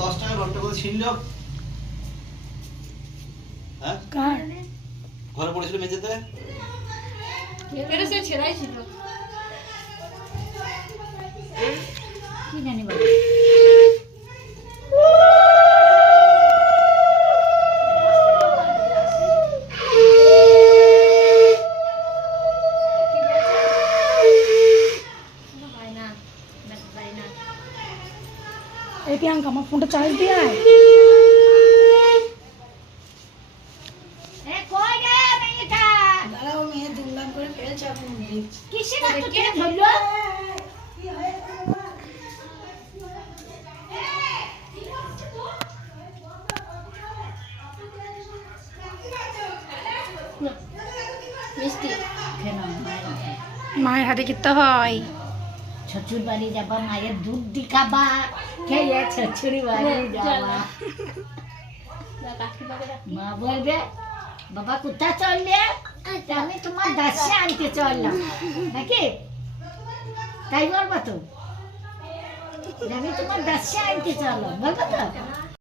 10 টাকা নোটটা করে ছিনল? হ্যাঁ? কার? ঘরে পড়েছিল মেঝেতে? এটা সে ছেড়াই ছিল। কি জানি বাবা। এই প্রিয়াঙ্কা আমার ফোনটা চার্জ দিয়ে আয়। দাঁড়াও মেয়ে দুমদাম করে ফেলছে এখন দেখছি। কিসের এত টেনে ধরলো? মিষ্টি কেন মায়ের হাতে? মায়ের হাতে কিনতে হয়। শ্বশুর বাড়ি যাবা, মায়ের দুধ দি খাবা, খেয়ে শ্বশুরি বাড়ি যাবা। মা বলবে বাবা কোথায় চললে? আমি তোমার দাসে আনতে চললাম নাকি, তাই বলবো তো? আমি তোমার দাসে আনতে চললাম, বলবো তো?